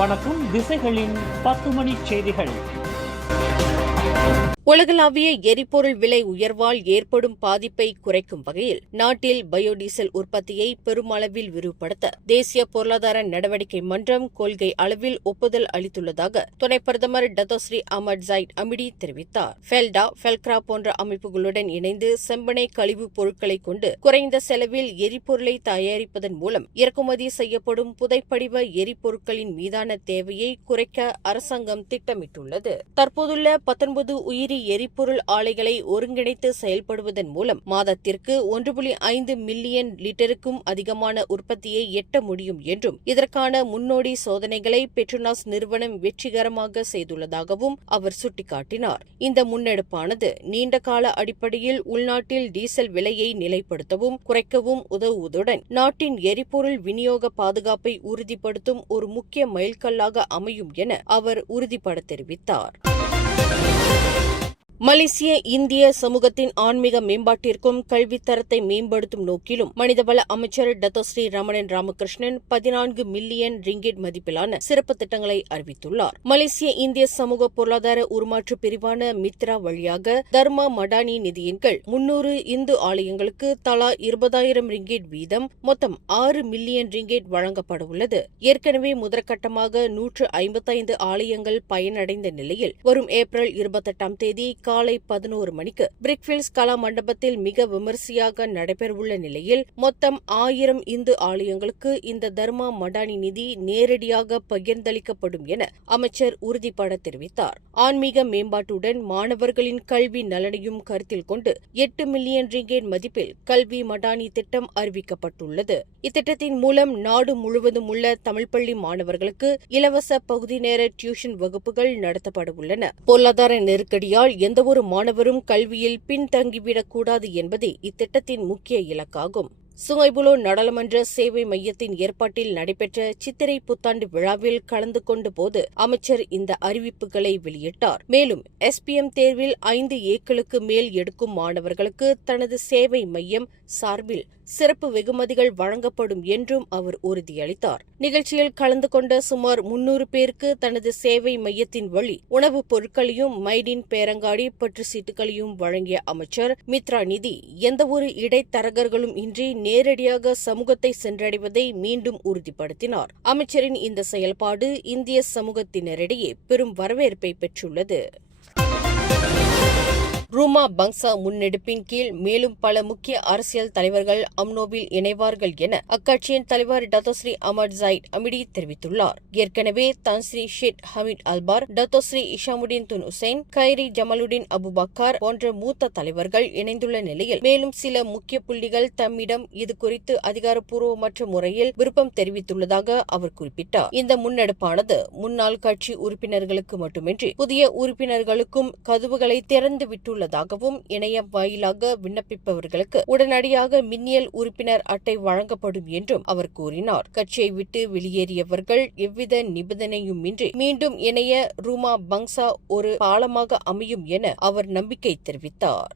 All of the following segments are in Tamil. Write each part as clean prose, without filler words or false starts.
வணக்கம். திசைகளின் 10 மணி செய்திகள். உலகளாவிய எரிபொருள் விலை உயர்வால் ஏற்படும் பாதிப்பை குறைக்கும் வகையில் நாட்டில் பயோடீசல் உற்பத்தியை பெருமளவில் விரிவுபடுத்த தேசிய பொருளாதார நடவடிக்கை மன்றம் கொள்கை அளவில் ஒப்புதல் அளித்துள்ளதாக துணை பிரதமர் டத்தோஸ்ரீ அஹமட் ஜைட் அமிடி தெரிவித்தார். ஃபெல்டா, ஃபெல்க்ரா போன்ற அமைப்புகளுடன் இணைந்து செம்பனை கழிவுப் பொருட்களை கொண்டு குறைந்த செலவில் எரிபொருளை தயாரிப்பதன் மூலம் இறக்குமதி செய்யப்படும் புதைப்படிவ எரிபொருட்களின் மீதான தேவையை குறைக்க அரசாங்கம் திட்டமிட்டுள்ளது. தற்போதுள்ள 19 உயிரி எரிபொருள் ஆலைகளை ஒருங்கிணைத்து செயல்படுவதன் மூலம் மாதத்திற்கு 1.5 மில்லியன் லிட்டருக்கும் அதிகமான உற்பத்தியை எட்ட முடியும் என்றும் இதற்கான முன்னோடி சோதனைகளை பெட்ரோனாஸ் நிறுவனம் வெற்றிகரமாக செய்துள்ளதாகவும் அவர் சுட்டிக்காட்டினார். இந்த முன்னெடுப்பானது நீண்டகால அடிப்படையில் உள்நாட்டில் டீசல் விலையை நிலைப்படுத்தவும் குறைக்கவும் உதவுவதுடன் நாட்டின் எரிபொருள் விநியோக பாதுகாப்பை உறுதிப்படுத்தும் ஒரு முக்கிய மைல்கல்லாக அமையும் என அவர் உறுதிபட தெரிவித்தார். மலேசிய இந்திய சமூகத்தின் ஆன்மீக மேம்பாட்டிற்கும் கல்வித்தரத்தை மேம்படுத்தும் நோக்கிலும் மனிதவள அமைச்சர் Datuk Seri Ramanan Ramakrishnan 14 million ringgit மதிப்பிலான சிறப்பு திட்டங்களை அறிவித்துள்ளார். மலேசிய இந்திய சமூக பொருளாதார உருமாற்று பிரிவான மித்ரா வழியாக தர்மா மடானி நிதியின் கீழ் 300 இந்து ஆலயங்களுக்கு தலா 20,000 ரிங்கிட் வீதம் மொத்தம் 6 மில்லியன் ரிங்கிட் வழங்கப்படவுள்ளது. ஏற்கனவே முதற்கட்டமாக 155 ஆலயங்கள் பயனடைந்த நிலையில் வரும் ஏப்ரல் 28ஆம் தேதி காலை 11 மணிக்கு பிரிக்ஃபீல்ட்ஸ் கலா மண்டபத்தில் மிக விமரிசையாக நடைபெறவுள்ள நிலையில் மொத்தம் 1000 இந்து ஆலயங்களுக்கு இந்த தர்மா மடானி நிதி நேரடியாக பகிர்ந்தளிக்கப்படும் என அமைச்சர் உறுதிபட தெரிவித்தார். ஆன்மீக மேம்பாட்டுடன் மாணவர்களின் கல்வி நலனையும் கருத்தில் கொண்டு 8 மில்லியன் ரிங்கேட் மதிப்பில் கல்வி மடானி திட்டம் அறிவிக்கப்பட்டுள்ளது. இத்திட்டத்தின் மூலம் நாடு முழுவதும் உள்ள தமிழ் பள்ளி மாணவர்களுக்கு இலவச பகுதி நேர டியூஷன் வகுப்புகள் நடத்தப்படவுள்ளன. பொருளாதார நெருக்கடியால் எந்தவொரு மாணவரும் கல்வியில் பின்தங்கிவிடக்கூடாது என்பதே இத்திட்டத்தின் முக்கிய இலக்காகும். சுங்கைபுலோ நாடாளுமன்ற சேவை மையத்தின் ஏற்பாட்டில் நடைபெற்ற சித்திரை புத்தாண்டு விழாவில் கலந்து கொண்ட போது அமைச்சர் இந்த அறிவிப்புகளை வெளியிட்டார். மேலும் SPM தேர்வில் 5 ஏக்களுக்கு மேல் எடுக்கும் மாணவர்களுக்கு தனது சேவை மையம் சார்பில் சிறப்பு வெகுமதிகள் வழங்கப்படும் என்றும் அவர் உறுதியளித்தார். நிகழ்ச்சியில் கலந்து கொண்ட சுமார் 300 பேருக்கு தனது சேவை மையத்தின் வழி உணவுப் பொருட்களையும் மைடின் பேரங்காடி பற்று சீட்டுகளையும் வழங்கிய அமைச்சர் மித்ரா நிதி எந்தவொரு இடைத்தரகர்களும் இன்றி நேரடியாக சமூகத்தை சென்றடைவதை மீண்டும் உறுதிப்படுத்தினார். அமைச்சரின் இந்த செயல்பாடு இந்திய சமூகத்தினரிடையே பெரும் வரவேற்பை பெற்றுள்ளது. ரூமா பங்சா முன்னெடுப்பின் கீழ் மேலும் பல முக்கிய அரசியல் தலைவர்கள் அம்னோவில் இணைவார்கள் என அக்கட்சியின் தலைவர் டத்தோஸ்ரீ அஹமட் ஜைட் அமிடி தெரிவித்துள்ளார். ஏற்கனவே Tan Sri Syed Hamid Albar, Datuk Seri Hishammuddin Tun Hussein, Khairy Jamaluddin Abu Bakar போன்ற மூத்த தலைவர்கள் இணைந்துள்ள நிலையில் மேலும் சில முக்கிய புள்ளிகள் தம்மிடம் இது குறித்து அதிகாரப்பூர்வமற்ற முறையில் விருப்பம் தெரிவித்துள்ளதாக அவர் குறிப்பிட்டார். இந்த முன்னெடுப்பானது முன்னாள் கட்சி உறுப்பினர்களுக்கு மட்டுமின்றி புதிய உறுப்பினர்களுக்கும் கதவுகளை திறந்துவிட்டுள்ளது உள்ளதாகவும் இணையம் வாயிலாக விண்ணப்பிப்பவர்களுக்கு உடனடியாக மின்னியல் உறுப்பினர் அட்டை வழங்கப்படும் என்றும் அவர் கூறினார். கட்சியை விட்டு வெளியேறியவர்கள் எவ்வித நிபந்தனையுமின்றி மீண்டும் இணைய ரூமா பங்சா ஒரு பாலமாக அமையும் என அவர் நம்பிக்கை தெரிவித்தார்.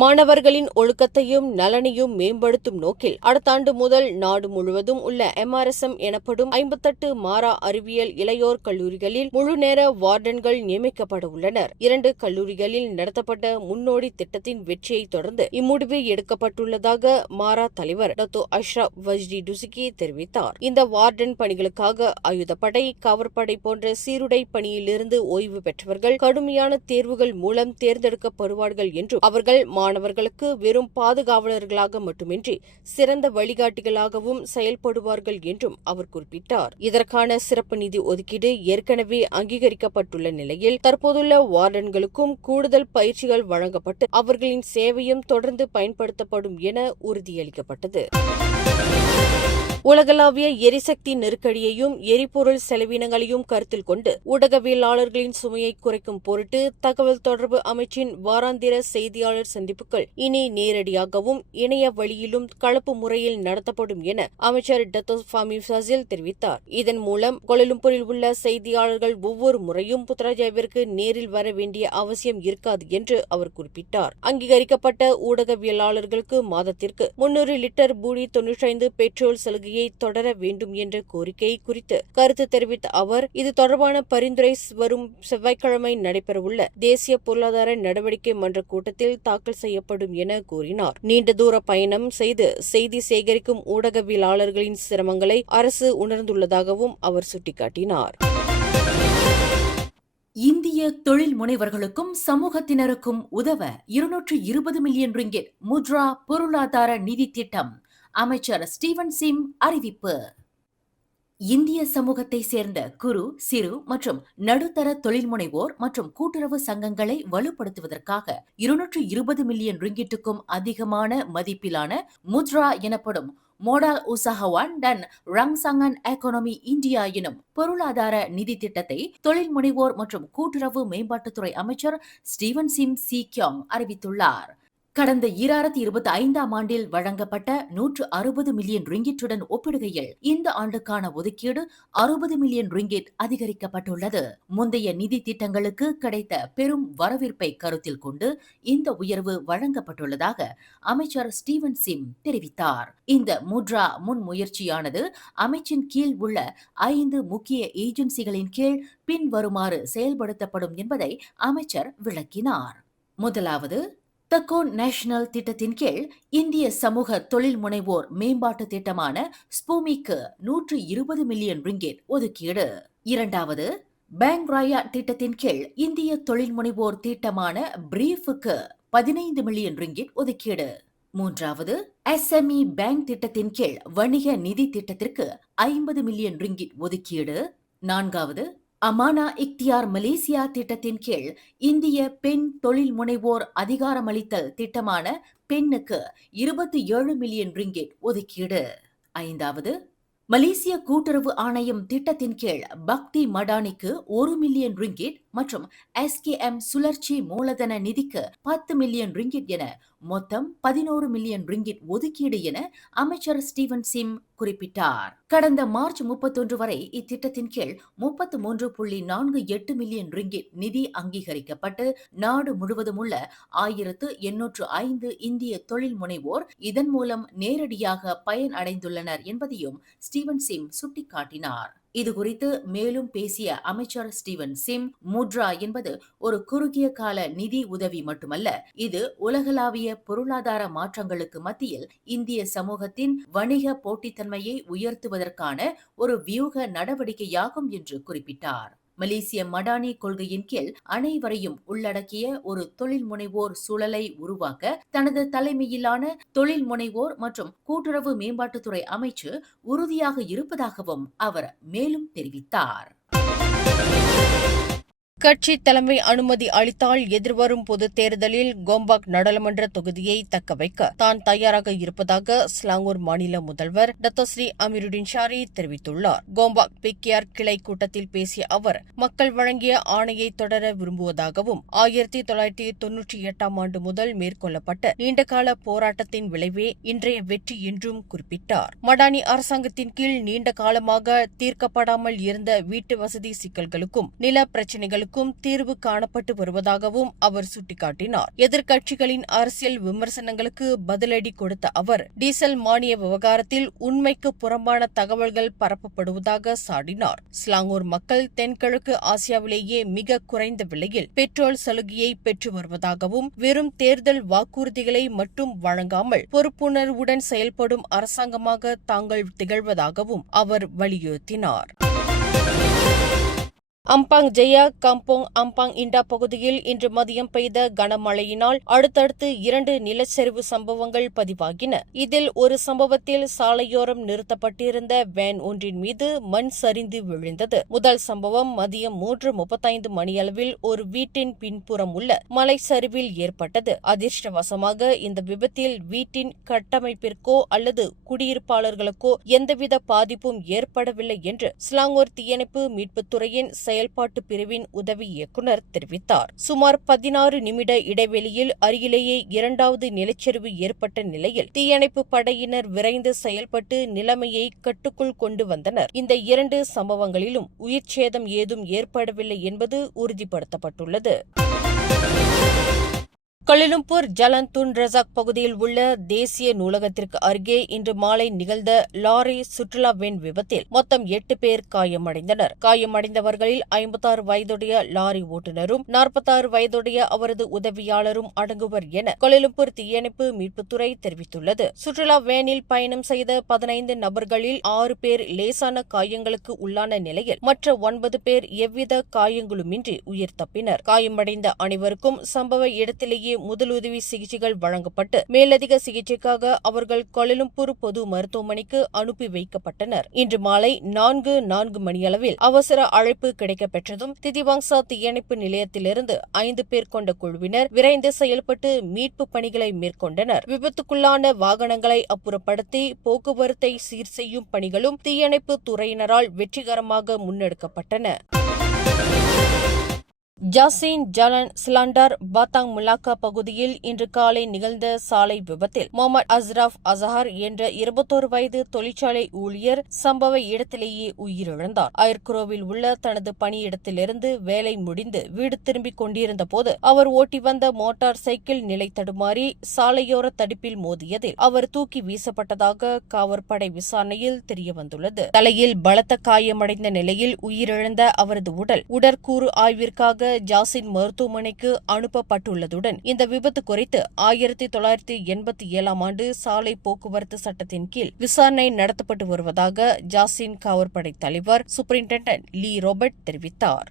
மாணவர்களின் ஒழுக்கத்தையும் நலனையும் மேம்படுத்தும் நோக்கில் அடுத்த ஆண்டு முதல் நாடு முழுவதும் உள்ள MRSM எனப்படும் 58 மாறா அறிவியல் இளையோர் கல்லூரிகளில் முழுநேர வார்டன்கள் நியமிக்கப்பட உள்ளனர். 2 கல்லூரிகளில் நடத்தப்பட்ட முன்னோடி திட்டத்தின் வெற்றியை தொடர்ந்து இம்முடிவு எடுக்கப்பட்டுள்ளதாக மாறா தலைவர் டத்தோ அஷ்ரப் வஜ்டி டுசிகி தெரிவித்தார். இந்த வார்டன் பணிகளுக்காக ஆயுதப்படை, காவற்படை போன்ற சீருடை பணியிலிருந்து ஓய்வு பெற்றவர்கள் கடுமையான தேர்வுகள் மூலம் தேர்ந்தெடுக்கப்படுவார்கள் என்றும் அவர்கள் மாணவர்களுக்கு வெறும் பாதுகாவலர்களாக மட்டுமின்றி சிறந்த வழிகாட்டிகளாகவும் செயல்படுவார்கள் என்றும் அவர் குறிப்பிட்டார். இதற்கான சிறப்பு நிதி ஒதுக்கீடு ஏற்கனவே அங்கீகரிக்கப்பட்டுள்ள நிலையில் தற்போதுள்ள வார்டன்களுக்கும் கூடுதல் பயிற்சிகள் வழங்கப்பட்டு அவர்களின் சேவையும் தொடர்ந்து பயன்படுத்தப்படும் என உறுதியளிக்கப்பட்டது. உலகளாவிய எரிசக்தி நெருக்கடியையும் எரிபொருள் செலவினங்களையும் கருத்தில் கொண்டு ஊடகவியலாளர்களின் சுமையை குறைக்கும் பொருட்டு தகவல் தொடர்பு அமைச்சின் வாராந்திர செய்தியாளர் சந்திப்புகள் இனி நேரடியாகவும் இணைய வழியிலும் கலப்பு முறையில் நடத்தப்படும் என அமைச்சர் டத்தோ ஃபாமி ஃபசில் தெரிவித்தார். இதன் மூலம் கோலாலம்பூரில் உள்ள செய்தியாளர்கள் ஒவ்வொரு முறையும் புத்ராஜயாவிற்கு நேரில் வர வேண்டிய அவசியம் இருக்காது என்று அவர் குறிப்பிட்டார். அங்கீகரிக்கப்பட்ட ஊடகவியலாளர்களுக்கு மாதத்திற்கு 300 லிட்டர் பூடி 95 பெட்ரோல் சலுகை சேவையை தொடர வேண்டும் என்ற கோரிக்கை குறித்து கருத்து தெரிவித்த அவர், இது தொடர்பான பரிந்துரை வரும் செவ்வாய்க்கிழமை நடைபெறவுள்ள தேசிய பொருளாதார நடவடிக்கை மன்ற கூட்டத்தில் தாக்கல் செய்யப்படும் என கூறினார். நீண்ட தூர பயணம் செய்து செய்தி சேகரிக்கும் ஊடகவியலாளர்களின் சிரமங்களை அரசு உணர்ந்துள்ளதாகவும் அவர் சுட்டிக்காட்டினார். இந்திய தொழில் முனைவர்களுக்கும் சமூகத்தினருக்கும் உதவ 220 மில்லியன் ரிங்கிட் முத்ரா பொருளாதார நிதி திட்டம் அமைச்சர் ஸ்டீவன் சிம் அறிவிப்பு. இந்திய சமூகத்தை சேர்ந்த குறு, சிறு மற்றும் நடுத்தர தொழில் முனைவோர் மற்றும் கூட்டுறவு சங்கங்களை வலுப்படுத்துவதற்காக 220 மில்லியன் ரிங்கிட்டுக்கும் அதிகமான மதிப்பிலான முத்ரா எனப்படும் மோடால் உசாஹவான் டன் ரங்சாங்கன் எக்கானமி இந்தியா எனும் பொருளாதார நிதி திட்டத்தை தொழில் முனைவோர் மற்றும் கூட்டுறவு மேம்பாட்டுத்துறை அமைச்சர் ஸ்டீவன் சிம் சி கியோங் அறிவித்துள்ளார். கடந்த 2025ஆம் ஆண்டில் வழங்கப்பட்ட 160 மில்லியன் ரிங்கிட்டுடன் ஒப்பிடுகையில் இந்த ஆண்டுக்கான ஒதுக்கீடு 60 மில்லியன் ரிங்கிட் அதிகரிக்கப்பட்டுள்ளது. முந்தைய நிதி திட்டங்களுக்கு கிடைத்த பெரும் வரவேற்பை கருத்தில் கொண்டு இந்த உயர்வு வழங்கப்பட்டுள்ளதாக அமைச்சர் ஸ்டீவன் சிம் தெரிவித்தார். இந்த முத்ரா முன்முயற்சியானது அமைச்சின் கீழ் உள்ள 5 முக்கிய ஏஜென்சிகளின் கீழ் பின்வருமாறு செயல்படுத்தப்படும் என்பதை அமைச்சர் விளக்கினார். முதலாவது, தக்கோன் நேஷனல் திட்டத்தின் கீழ் இந்திய சமூக தொழில் முனைவோர் மேம்பாட்டு திட்டமான ஸ்பூமிக்கு 120 மில்லியன் ரிங்கிட் ஒதுக்கீடு. இரண்டாவது, பேங்க் ராயா திட்டத்தின் கீழ் இந்திய தொழில் முனைவோர் திட்டமான பிரீஃபுக்கு 15 மில்லியன் ரிங்கிட் ஒதுக்கீடு. மூன்றாவது, எஸ்எம்இ பேங்க் திட்டத்தின் கீழ் வணிக நிதி திட்டத்திற்கு 50 மில்லியன் ரிங்கிட் ஒதுக்கீடு. நான்காவது, அமானா இக்தியார் மலேசியா திட்டத்தின் கீழ் இந்திய பெண் தொழில் முனைவோர் அதிகாரமளித்தல் திட்டமான பெண்ணுக்கு 27 மில்லியன் ரிங்கிட் ஒதுக்கீடு. ஐந்தாவது, மலேசிய கூட்டுறவு ஆணையம் திட்டத்தின் கீழ் பக்தி மடானிக்கு 1 மில்லியன் ரிங்கிட் மற்றும் SKM சுழற்சி மூலதன நிதிக்கு 10 மில்லியன் ரிங்கிட் என மொத்தம் 11 மில்லியன் ரிங்கிட் ஒதுக்கீடு என அமைச்சர் ஸ்டீவன் சிம் குறிப்பிட்டார். கடந்த மார்ச் 31 வரை இத்திட்டத்தின் கீழ் 33.48 மில்லியன் ரிங்கிட் நிதி அங்கீகரிக்கப்பட்டு நாடு முழுவதும் உள்ள 1805 இந்திய தொழில் முனைவோர் இதன் மூலம் நேரடியாக பயன் அடைந்துள்ளனர் என்பதையும் ஸ்டீவன் சிம் சுட்டிக்காட்டினார். இதுகுறித்து மேலும் பேசிய அமைச்சர் ஸ்டீவன் சிம், முத்ரா என்பது ஒரு குறுகிய கால நிதி உதவி மட்டுமல்ல, இது உலகளாவிய பொருளாதார மாற்றங்களுக்கு மத்தியில் இந்திய சமூகத்தின் வணிக போட்டித்தன்மையை உயர்த்துவதற்கான ஒரு வியூக நடவடிக்கையாகும் என்று குறிப்பிட்டார். மலேசிய மடானி கொள்கையின் கீழ் அனைவரையும் உள்ளடக்கிய ஒரு தொழில் முனைவோர் சூழலை உருவாக்க தனது தலைமையிலான தொழில் முனைவோர் மற்றும் கூட்டுறவு மேம்பாட்டுத்துறை அமைச்சு உறுதியாக இருப்பதாகவும் அவர் மேலும் தெரிவித்தார். கட்சி தலைமை அனுமதி அளித்தால் எதிர்வரும் பொதுத் தேர்தலில் கோம்பாக் நாடாளுமன்ற தொகுதியை தக்கவைக்க தான் தயாராக இருப்பதாக ஸ்லாங்கூர் மாநில முதல்வர் டத்தோஸ்ரீ அமீருடின் ஷாரி தெரிவித்துள்ளார். கோம்பாக் பிக்கியார் கிளை கூட்டத்தில் பேசிய அவர், மக்கள் வழங்கிய ஆணையை தொடர விரும்புவதாகவும் 1998ஆம் ஆண்டு முதல் மேற்கொள்ளப்பட்ட நீண்டகால போராட்டத்தின் விளைவே இன்றைய வெற்றி என்றும் குறிப்பிட்டார். மடானி அரசாங்கத்தின் கீழ் நீண்ட காலமாக தீர்க்கப்படாமல் இருந்த வீட்டு வசதி சிக்கல்களுக்கும் நில பிரச்சினைகளுக்கும் தீர்வு காணப்பட்டு வருவதாகவும் அவர் சுட்டிக்காட்டினார். எதிர்க்கட்சிகளின் அரசியல் விமர்சனங்களுக்கு பதிலடி கொடுத்த அவர், டீசல் மானிய விவகாரத்தில் உண்மைக்கு புறம்பான தகவல்கள் பரப்பப்படுவதாக சாடினார். ஸ்லாங்கூர் மக்கள் தென்கிழக்கு ஆசியாவிலேயே மிக குறைந்த விலையில் பெட்ரோல் சலுகையை பெற்று வருவதாகவும், வெறும் தேர்தல் வாக்குறுதிகளை மட்டும் வழங்காமல் பொறுப்புணர்வுடன் செயல்படும் அரசாங்கமாக தாங்கள் திகழ்வதாகவும் அவர் வலியுறுத்தினார். அம்பாங் ஜெயா கம்போங் அம்பாங் இண்டா பகுதியில் இன்று மதியம் பெய்த கனமழையினால் அடுத்தடுத்து 2 நிலச்சரிவு சம்பவங்கள் பதிவாகின. இதில் ஒரு சம்பவத்தில் சாலையோரம் நிறுத்தப்பட்டிருந்த வேன் ஒன்றின் மீது மண் சரிந்து விழுந்தது. முதல் சம்பவம் மதியம் 3:35 மணியளவில் ஒரு வீட்டின் பின்புறம் உள்ள மலை சரிவில் ஏற்பட்டது. அதிர்ஷ்டவசமாக இந்த விபத்தில் வீட்டின் கட்டமைப்பிற்கோ அல்லது குடியிருப்பாளர்களுக்கோ எந்தவித பாதிப்பும் ஏற்படவில்லை என்று ஸ்லாங்கூர் தீயணைப்பு மீட்புத்துறையின் செயல்பாட்டு பிரிவின் உதவி இயக்குநர் தெரிவித்தார். சுமார் 16 நிமிட இடைவெளியில் அருகிலேயே 2வது நிலச்சரிவு ஏற்பட்ட நிலையில் தீயணைப்பு படையினர் விரைந்து செயல்பட்டு நிலைமையை கட்டுக்குள் கொண்டு வந்தனர். இந்த 2 சம்பவங்களிலும் உயிர் சேதம் ஏதும் ஏற்படவில்லை என்பது உறுதிப்படுத்தப்பட்டுள்ளது. கோலாலம்பூர் ஜலன் துன் ரசாக் பகுதியில் உள்ள தேசிய நூலகத்திற்கு அருகே இன்று மாலை நிகழ்ந்த லாரி சுற்றுலா வேன் விபத்தில் மொத்தம் 8 பேர் காயமடைந்தனர். காயமடைந்தவர்களில் 56 வயதுடைய லாரி ஓட்டுநரும் 46 வயதுடைய அவரது உதவியாளரும் அடங்குவர் என கோலாலம்பூர் தீயணைப்பு மீட்புத்துறை தெரிவித்துள்ளது. சுற்றுலா வேனில் பயணம் செய்த 15 நபர்களில் 6 பேர் லேசான காயங்களுக்கு உள்ளான நிலையில் மற்ற 9 பேர் எவ்வித காயங்களுமின்றி உயிர் தப்பினர். காயமடைந்த அனைவருக்கும் சம்பவ இடத்திலேயே முதலுதவி சிகிச்சைகள் வழங்கப்பட்டு மேலதிக சிகிச்சைக்காக அவர்கள் கோலாலம்பூர் பொது மருத்துவமனைக்கு அனுப்பி வைக்கப்பட்டனர். இன்று மாலை 4 மணியளவில் அவசர அழைப்பு கிடைக்கப்பெற்றதும் திதிவாங்சா தீயணைப்பு நிலையத்திலிருந்து 5 பேர் கொண்ட குழுவினர் விரைந்து செயல்பட்டு மீட்பு பணிகளை மேற்கொண்டனர். விபத்துக்குள்ளான வாகனங்களை அப்புறப்படுத்தி போக்குவரத்தை சீர் செய்யும் பணிகளும் தீயணைப்பு துறையினரால் வெற்றிகரமாக முன்னெடுக்கப்பட்டன. ஜாசின் ஜலன் சிலாண்டர் பாத்தாங் முலாக்கா பகுதியில் இன்று காலை நிகழ்ந்த சாலை விபத்தில் முகமது அஸ்ராப் அசஹர் என்ற 21 வயது தொழிற்சாலை ஊழியர் சம்பவ இடத்திலேயே உயிரிழந்தார். அயர்குரோவில் உள்ள தனது பணியிடத்திலிருந்து வேலை முடிந்து வீடு திரும்பிக் கொண்டிருந்த போது அவர் ஓட்டி வந்த மோட்டார் சைக்கிள் நிலை தடுமாறி சாலையோர தடுப்பில் மோதியதில் அவர் தூக்கி வீசப்பட்டதாக காவற்படை விசாரணையில் தெரியவந்துள்ளது. தலையில் பலத்த காயமடைந்த நிலையில் உயிரிழந்த அவரது உடல் உடற்கூறு ஆய்விற்காக ஜாசின் மருத்துவமனைக்கு அனுப்பப்பட்டுள்ளதுடன் இந்த விபத்து குறித்து 1987 ஆண்டு சாலை போக்குவரத்து சட்டத்தின் கீழ் விசாரணை நடத்தப்பட்டு வருவதாக ஜாசின் காவற்படை தலைவர் சூப்பரிண்டென்டன்ட் லீ ரோபர்ட் தெரிவித்தார்.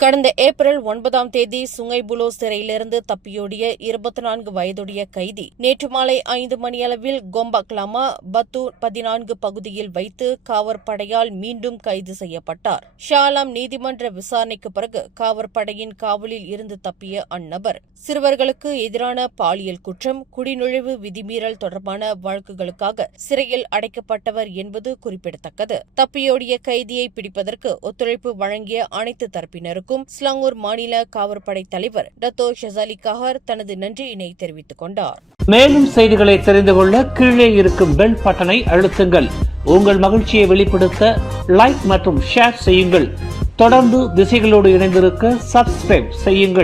கடந்த ஏப்ரல் 9ஆம் தேதி சுங்கைபுலோ சிறையிலிருந்து தப்பியோடிய 24 வயதுடைய கைதி நேற்று மாலை 5 மணியளவில் கோம்பாக்லாமா பத்து 14 பகுதியில் வைத்து காவற்படையால் மீண்டும் கைது செய்யப்பட்டார். ஷாலாம் நீதிமன்ற விசாரணைக்கு பிறகு காவற்படையின் காவலில் இருந்து தப்பிய அந்நபர் சிறுவர்களுக்கு எதிரான பாலியல் குற்றம், குடிநுழைவு விதிமீறல் தொடர்பான வழக்குகளுக்காக சிறையில் அடைக்கப்பட்டவர் என்பது குறிப்பிடத்தக்கது. தப்பியோடிய கைதியை பிடிப்பதற்கு ஒத்துழைப்பு வழங்கிய அனைத்து தரப்பினருக்கும் ஸ்லாங்கூர் மாநில காவற்படை தலைவர் டத்தோ ஷசாலி கஹார் தனது நன்றியினை தெரிவித்துக் கொண்டார். மேலும் செய்திகளை தெரிந்து கொள்ள கீழே இருக்கும் பெல் பட்டனை அழுத்துங்கள். உங்கள் மகிழ்ச்சியை வெளிப்படுத்த லைக் மற்றும் ஷேர் செய்யுங்கள். தொடர்ந்து திசைகளோடு இணைந்திருக்க சப்ஸ்கிரைப் செய்யுங்கள்.